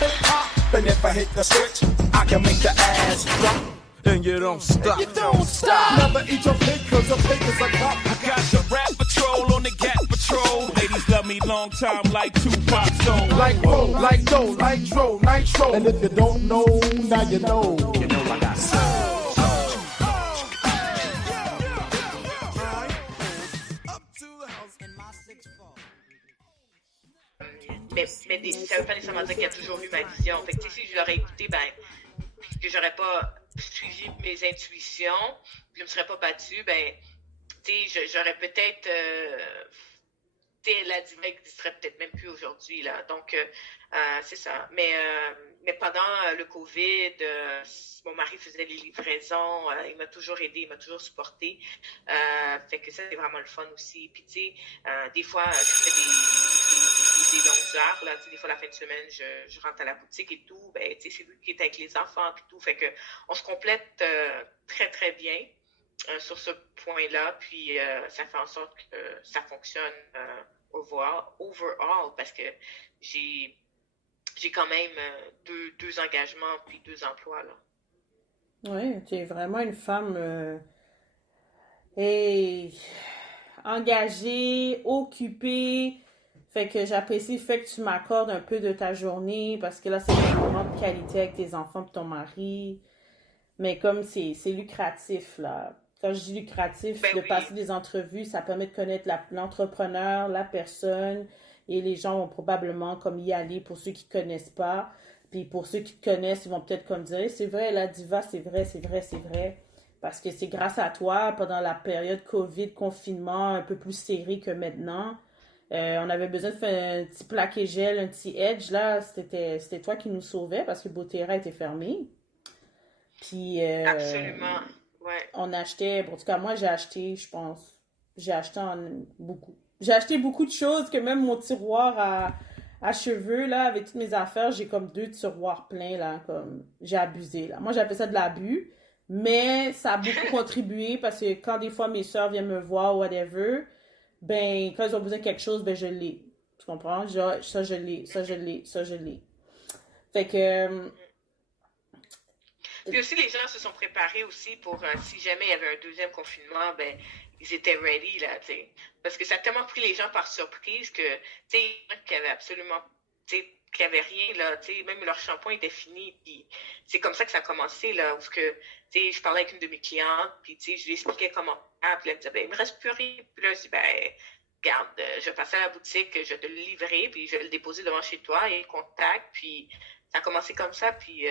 hip-hop. And if I hit the switch, I can make the ass drop. And you don't stop. You don't stop. Never eat your pig, cause your pig is a cop. I got the rap patrol on the Gap Patrol. Ladies love me long time like Tupac Soul. Like roll, like dough, like dro, nitro. And if you don't know, now you know. You know I got soul. Mais ça veut pas nécessairement dire qu'il y a toujours eu ma vision. Fait que si je l'aurais écouté, ben, que j'aurais pas suivi mes intuitions, que je me serais pas battue, ben, j'aurais peut-être, la diva n'existerait peut-être même plus aujourd'hui, là. Donc, c'est ça. Mais pendant le COVID, mon mari faisait les livraisons, il m'a toujours aidé, il m'a toujours supporté. Fait que ça, c'est vraiment le fun aussi. Puis, tu sais, des fois, je fais des longues heures, là, tu sais, des fois, la fin de semaine, je rentre à la boutique et tout. Ben, tu sais, c'est lui qui est avec les enfants et tout. Fait que on se complète très, très bien sur ce point-là. Puis, ça fait en sorte que ça fonctionne overall, parce que j'ai quand même deux engagements puis 2 emplois, là. Oui, tu es vraiment une femme engagée, occupée. Fait que j'apprécie le fait que tu m'accordes un peu de ta journée parce que là, c'est un moment de qualité avec tes enfants et ton mari. Mais comme c'est lucratif, là. Quand je dis lucratif, Ben de oui. passer des entrevues, ça permet de connaître l'entrepreneur, la personne, et les gens vont probablement comme y aller pour ceux qui ne connaissent pas. Puis pour ceux qui te connaissent, ils vont peut-être comme dire, c'est vrai, la diva, c'est vrai, c'est vrai, c'est vrai. Parce que c'est grâce à toi, pendant la période COVID, confinement, un peu plus serré que maintenant, on avait besoin de faire un petit plaqué gel, un petit edge, là, c'était toi qui nous sauvais parce que Beauterra était fermée. Puis, Absolument, ouais. on achetait, en tout cas, moi, j'ai acheté, je pense, beaucoup. J'ai acheté beaucoup de choses que même mon tiroir à cheveux, là, avec toutes mes affaires, j'ai comme 2 tiroirs pleins, là, comme, j'ai abusé, là. Moi, j'appelle ça de l'abus, mais ça a beaucoup contribué parce que quand des fois mes soeurs viennent me voir ou whatever, ben, quand ils ont besoin de quelque chose, ben, je l'ai. Tu comprends? Genre, ça, je l'ai, ça, je l'ai, ça, je l'ai. Fait que, Puis aussi, les gens se sont préparés aussi pour, si jamais il y avait un deuxième confinement, ben, ils étaient ready, là, tu sais. Parce que ça a tellement pris les gens par surprise que, tu sais, qui avaient absolument, tu sais, qui avaient rien, là, tu sais, même leur shampoing était fini, puis c'est comme ça que ça a commencé, là, où que, tu sais, je parlais avec une de mes clientes, puis, tu sais, je lui expliquais comment faire, puis elle me disait, ben, il me reste plus rien, puis là, je dis, ben, regarde, je vais passer à la boutique, je vais te le livrer, puis je vais le déposer devant chez toi, et contact, puis ça a commencé comme ça, puis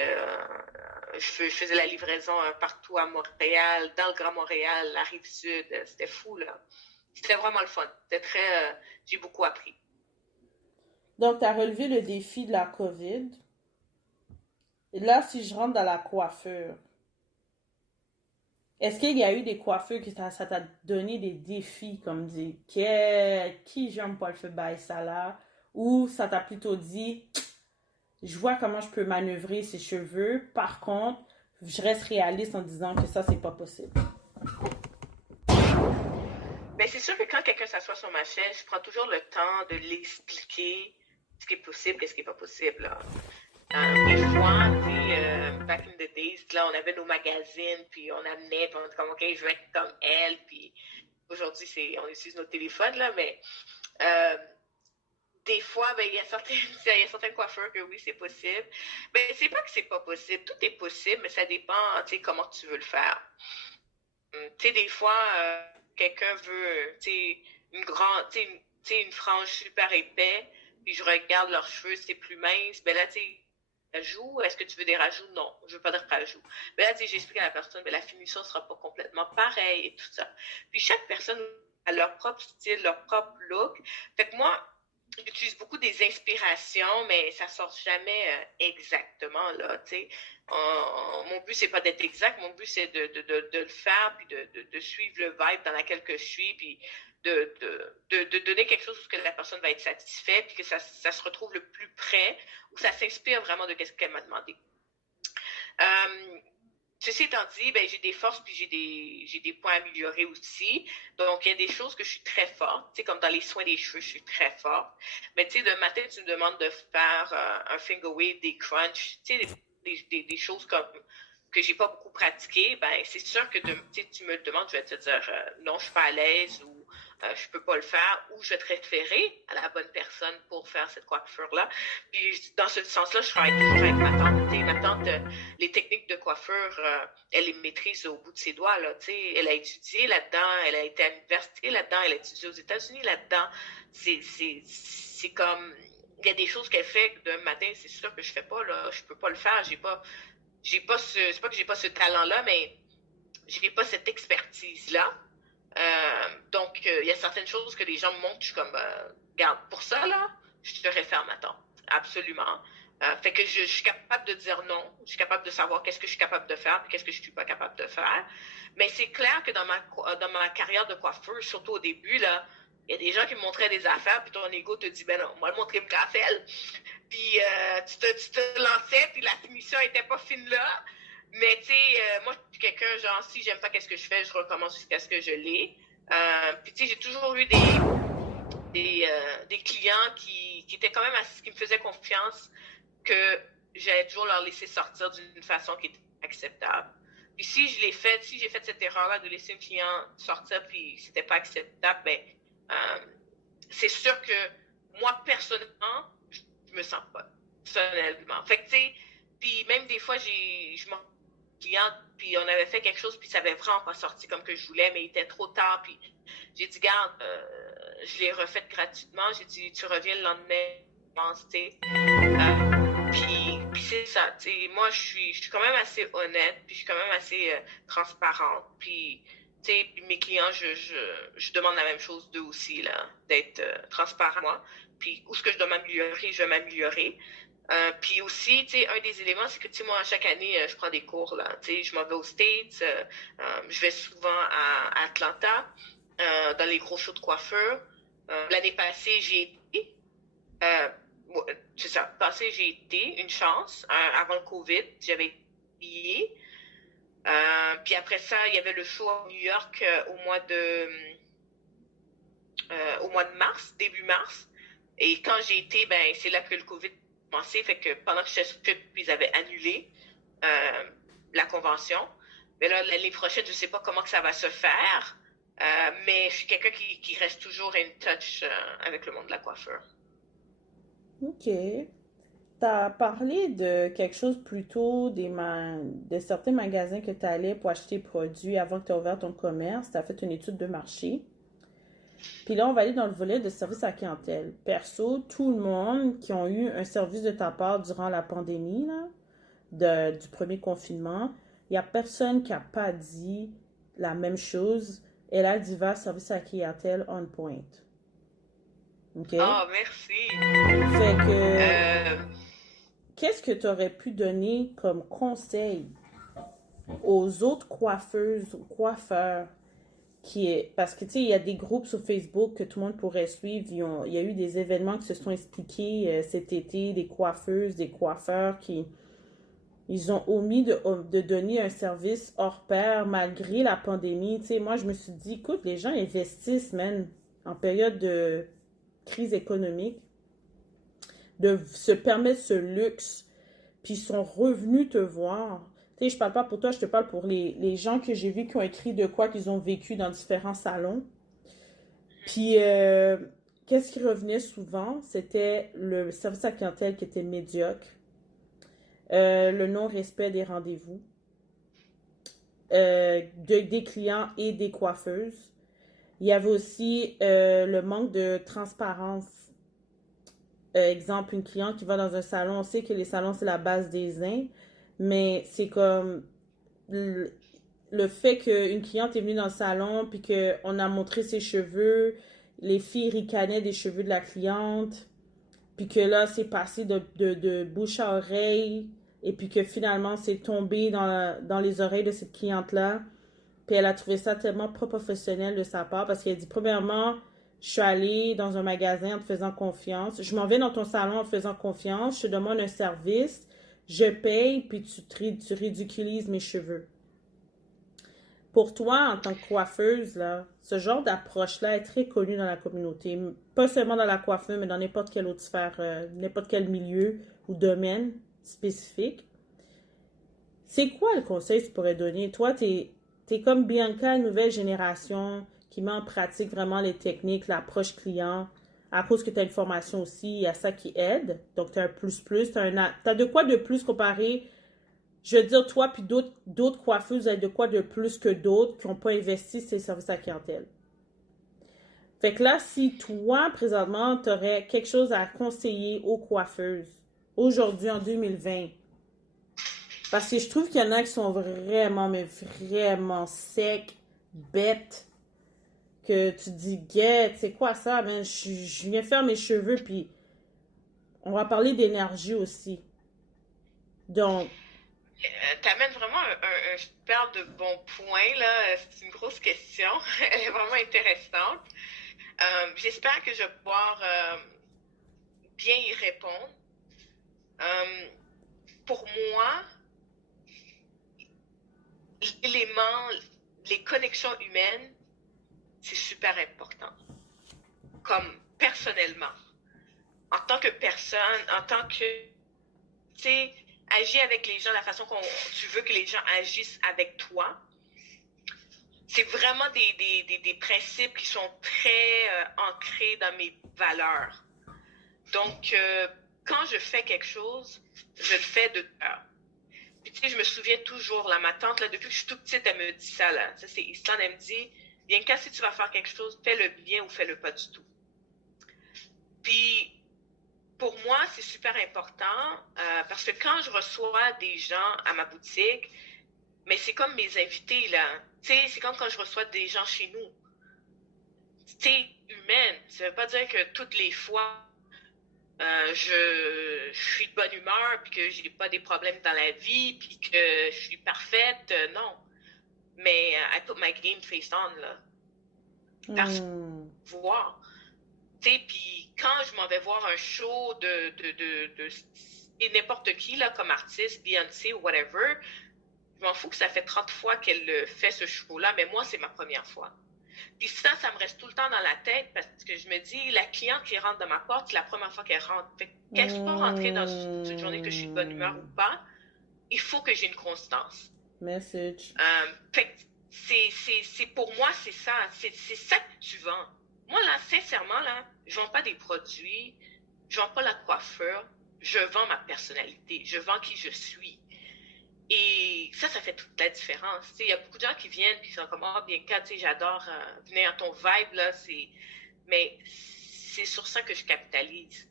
je faisais la livraison partout à Montréal, dans le Grand Montréal, la Rive-Sud, c'était fou, là. C'était vraiment le fun. C'était très... j'ai beaucoup appris. donc, tu as relevé le défi de la COVID. Et là, si je rentre dans la coiffure, est-ce qu'il y a eu des coiffeurs ça t'a donné des défis, comme dire, qui j'aime pas le faire bail ça là, ou ça t'a plutôt dit, je vois comment je peux manœuvrer ces cheveux, par contre, je reste réaliste en disant que ça, c'est pas possible. Mais c'est sûr que quand quelqu'un s'assoit sur ma chaise, je prends toujours le temps de l'expliquer ce qui est possible et ce qui n'est pas possible, là. Des fois, tu sais, back in the days, là, on avait nos magazines, puis on amenait, puis on était comme, OK, je veux être comme elle, puis aujourd'hui, on utilise nos téléphones, là, mais des fois, ben, il y a certains coiffeurs que oui, c'est possible. Mais c'est pas que c'est pas possible, tout est possible, mais ça dépend, tu sais, comment tu veux le faire. Tu sais, des fois, quelqu'un veut, tu sais, une frange super épais, puis je regarde leurs cheveux, c'est plus mince, ben là, tu sais, rajouts, est-ce que tu veux des rajouts? Non, je veux pas de rajouts. Mais là, tu sais, j'explique à la personne, mais la finition sera pas complètement pareille et tout ça. Puis chaque personne a leur propre style, leur propre look. Fait que moi, j'utilise beaucoup des inspirations, mais ça sort jamais exactement, là, tu sais. Mon but, c'est pas d'être exact, mon but, c'est de le faire, puis de suivre le vibe dans laquelle que je suis, puis de donner quelque chose où que la personne va être satisfaite, puis que ça se retrouve le plus près, où ça s'inspire vraiment de ce qu'elle m'a demandé. Ceci étant dit, ben, j'ai des forces puis j'ai des points à améliorer aussi. Donc, il y a des choses que je suis très forte. Tu sais, comme dans les soins des cheveux, je suis très forte. Mais tu sais, de matin, tu me demandes de faire un finger wave, des crunchs, tu sais, des choses comme que j'ai pas beaucoup pratiqué. Ben, c'est sûr que tu me le demandes, je vais te dire non, je suis pas à l'aise ou je peux pas le faire ou je vais te référer à la bonne personne pour faire cette coiffure-là. Puis, dans ce sens-là, je travaille toujours avec ma tante. Tu sais, ma tante, les techniques de coiffure, elle les maîtrise au bout de ses doigts, là, tu sais. Elle a étudié là-dedans, elle a été à l'université là-dedans, elle a étudié aux États-Unis là-dedans. C'est comme, il y a des choses qu'elle fait d'un matin, c'est sûr que je fais pas, là, je peux pas le faire, c'est pas que j'ai pas ce talent-là, mais j'ai pas cette expertise-là. Donc, il y a certaines choses que les gens me montrent, je suis comme, regarde, pour ça, là, je te réfère ma tante, absolument. Fait que je suis capable de dire non, je suis capable de savoir qu'est-ce que je suis capable de faire et qu'est-ce que je suis pas capable de faire. Mais c'est clair que dans ma carrière de coiffeur, surtout au début, là, il y a des gens qui me montraient des affaires, puis ton ego te dit, ben non, moi, le montrer Mikael. Puis tu te lançais, puis la finition était pas fine là. Mais tu sais, moi, je suis quelqu'un, genre, si j'aime pas qu'est-ce que je fais, je recommence jusqu'à ce que je l'ai. Puis tu sais, j'ai toujours eu des clients qui étaient quand même qui me faisaient confiance, que j'allais toujours leur laisser sortir d'une façon qui était acceptable. Puis si j'ai fait cette erreur-là de laisser un client sortir puis c'était pas acceptable, ben c'est sûr que moi, personnellement, je me sens pas, personnellement. Fait que tu sais, puis même des fois, je m'en client, puis on avait fait quelque chose, puis ça avait vraiment pas sorti comme que je voulais, mais il était trop tard, puis j'ai dit, garde, je l'ai refait gratuitement, j'ai dit, tu reviens le lendemain, tu sais. Puis c'est ça, tu sais, moi, je suis quand même assez honnête, puis je suis quand même assez transparente, puis, tu sais, mes clients, je demande la même chose d'eux aussi, là, d'être transparent, moi, puis où est-ce que je dois m'améliorer, je vais m'améliorer. Puis aussi, tu sais, un des éléments, c'est que, tu sais, moi, chaque année, je prends des cours, là. Tu sais, je m'en vais aux States, je vais souvent à Atlanta, dans les gros shows de coiffure. L'année passée, j'ai été. C'est ça, passée, j'ai été, une chance. Avant le COVID, j'avais payé. Puis après ça, il y avait le show à New York au mois de mars, début mars. Et quand j'ai été, ben, c'est là que le COVID commencé, fait que pendant que j'étais strip, ils avaient annulé la convention. Mais là, l'année prochaine, je sais pas comment que ça va se faire, mais je suis quelqu'un qui reste toujours in touch avec le monde de la coiffure. OK. Tu as parlé de quelque chose plus tôt, de certains magasins que tu allais pour acheter des produits avant que tu aies ouvert ton commerce. Tu as fait une étude de marché. Puis là, on va aller dans le volet de service à la clientèle. Perso, tout le monde qui ont eu un service de ta part durant la pandémie, là, du premier confinement, il n'y a personne qui n'a pas dit la même chose. Elle a divers services à la clientèle on point. OK? Ah, merci. Fait que, qu'est-ce que tu aurais pu donner comme conseil aux autres coiffeuses ou coiffeurs parce que, tu sais, il y a des groupes sur Facebook que tout le monde pourrait suivre. Il y a eu des événements qui se sont expliqués cet été, des coiffeuses, des coiffeurs ils ont omis de donner un service hors pair malgré la pandémie. Tu sais, moi, je me suis dit, écoute, les gens investissent, man, en période de crise économique, de se permettre ce luxe, puis ils sont revenus te voir. Tu sais, je parle pas pour toi, je te parle pour les gens que j'ai vus qui ont écrit de quoi qu'ils ont vécu dans différents salons. Puis, qu'est-ce qui revenait souvent? C'était le service à la clientèle qui était médiocre, le non-respect des rendez-vous, des clients et des coiffeuses. Il y avait aussi le manque de transparence. Exemple, une cliente qui va dans un salon, on sait que les salons, c'est la base des uns, mais c'est comme le fait qu'une cliente est venue dans le salon puis qu'on a montré ses cheveux, les filles ricanaient des cheveux de la cliente, puis que là, c'est passé de bouche à oreille, et puis que finalement, c'est tombé dans les oreilles de cette cliente-là. Puis elle a trouvé ça tellement pas professionnel de sa part, parce qu'elle dit, premièrement, je suis allée dans un magasin en te faisant confiance. Je m'en vais dans ton salon en te faisant confiance. Je te demande un service. je paye, puis tu ridiculises mes cheveux. Pour toi, en tant que coiffeuse, là, ce genre d'approche-là est très connu dans la communauté. Pas seulement dans la coiffure, mais dans n'importe quelle autre sphère, n'importe quel milieu ou domaine spécifique. C'est quoi le conseil que tu pourrais donner? Toi, t'es comme Bianca, nouvelle génération, qui met en pratique vraiment les techniques, l'approche client. À cause que tu as une formation aussi, il y a ça qui aide. Donc, tu as un plus-plus. T'as de quoi de plus comparé, je veux dire, toi puis d'autres coiffeuses, vous avez de quoi de plus que d'autres qui n'ont pas investi ces services à la clientèle. Fait que là, si toi, présentement, tu aurais quelque chose à conseiller aux coiffeuses, aujourd'hui, en 2020, parce que je trouve qu'il y en a qui sont vraiment, mais vraiment secs, bêtes, que tu dis, guette, c'est quoi ça, man? Je viens faire mes cheveux, puis on va parler d'énergie aussi. Donc, T'amènes vraiment un super de bons points, là. C'est une grosse question. Elle est vraiment intéressante. J'espère que je vais pouvoir bien y répondre. Pour moi, l'élément, les connexions humaines, c'est super important. Comme personnellement, en tant que personne, en tant que, tu sais, agir avec les gens, la façon qu'on tu veux que les gens agissent avec toi, c'est vraiment des principes qui sont très ancrés dans mes valeurs. Donc, quand je fais quelque chose, je le fais de cœur. Puis, tu sais, je me souviens toujours, là, ma tante, là, depuis que je suis toute petite, elle me dit ça, là. Ça, c'est Islande, elle me dit, Bianca, si tu vas faire quelque chose, fais-le bien ou fais-le pas du tout. Puis, pour moi, c'est super important parce que quand je reçois des gens à ma boutique, mais c'est comme mes invités, là. Tu sais, c'est comme quand je reçois des gens chez nous. Tu sais, humaine. Ça veut pas dire que toutes les fois, je suis de bonne humeur, puis que j'ai pas des problèmes dans la vie, puis que je suis parfaite. Non. Mais I put my game face on, là. Parce que voir. Tu sais, puis quand je m'en vais voir un show de n'importe qui, là, comme artiste, Beyoncé ou whatever, je m'en fous que ça fait 30 fois qu'elle fait ce show-là, mais moi, c'est ma première fois. Puis ça me reste tout le temps dans la tête parce que je me dis, la cliente qui rentre dans ma porte, c'est la première fois qu'elle rentre. Fait qu'elle soit rentrée dans une journée que je suis de bonne humeur ou pas, il faut que j'ai une constance. Message. Fait que c'est pour moi, c'est ça. C'est ça que tu vends. Moi, là, sincèrement, là, je vends pas des produits, je vends pas la coiffure, je vends ma personnalité, je vends qui je suis. Et ça fait toute la différence. Il y a beaucoup de gens qui viennent et qui sont comme, ah, Bianca, j'adore venir à ton vibe, là, mais c'est sur ça que je capitalise.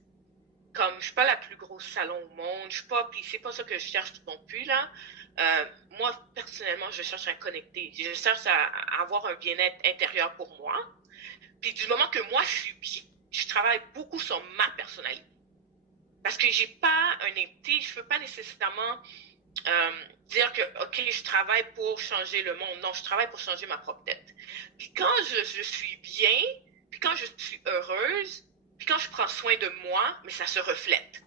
Comme, je suis pas la plus grosse salon au monde, je suis pas, puis c'est pas ça que je cherche non plus, là. Moi, personnellement, je cherche à connecter. Je cherche à avoir un bien-être intérieur pour moi. Puis du moment que moi, je suis bien, je travaille beaucoup sur ma personnalité. Parce que j'ai pas un été, je veux pas nécessairement dire que, OK, je travaille pour changer le monde. Non, je travaille pour changer ma propre tête. Puis quand je suis bien, puis quand je suis heureuse, puis quand je prends soin de moi, mais ça se reflète.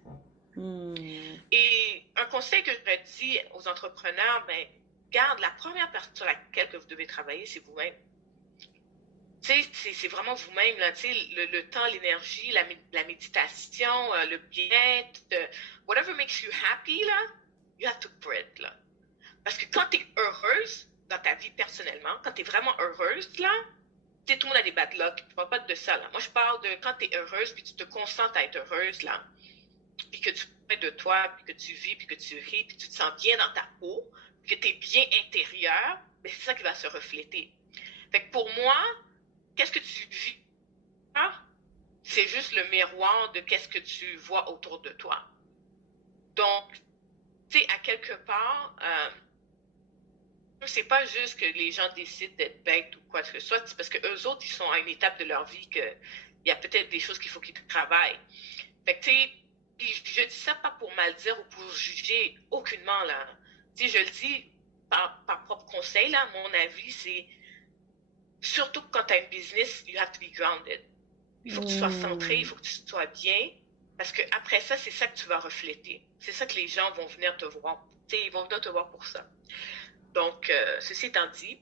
Et un conseil que je j'aurais dit aux entrepreneurs, ben, garde, la première personne sur laquelle que vous devez travailler, c'est vous-même. Tu sais, c'est vraiment vous-même, là, tu sais, le temps, l'énergie, la méditation, le bien-être, whatever makes you happy, là, you have to put it, là. Parce que quand tu es heureuse dans ta vie personnellement, quand tu es vraiment heureuse, là, tu sais, tout le monde a des bad luck. Je parle pas de ça, là. Moi, je parle de quand tu es heureuse, puis tu te concentres à être heureuse, là, puis que tu fais de toi, puis que tu vis, puis que tu ris, puis tu te sens bien dans ta peau, puis que tu es bien intérieur, ben, c'est ça qui va se refléter. Fait que pour moi, qu'est-ce que tu vis? C'est juste le miroir de qu'est-ce que tu vois autour de toi. Donc, tu sais, à quelque part, c'est pas juste que les gens décident d'être bêtes ou quoi que ce soit, c'est parce qu'eux autres, ils sont à une étape de leur vie qu'il y a peut-être des choses qu'il faut qu'ils travaillent. Fait que, tu sais, je dis ça pas pour mal dire ou pour juger aucunement, là. Tu sais, je le dis par propre conseil, là, mon avis, c'est surtout quand tu as un business, you have to be grounded. Il faut que tu sois centré, il faut que tu sois bien, Parce que après ça, c'est ça que tu vas refléter. C'est ça que les gens vont venir te voir. Ils vont venir te voir pour ça. Donc, ceci étant dit,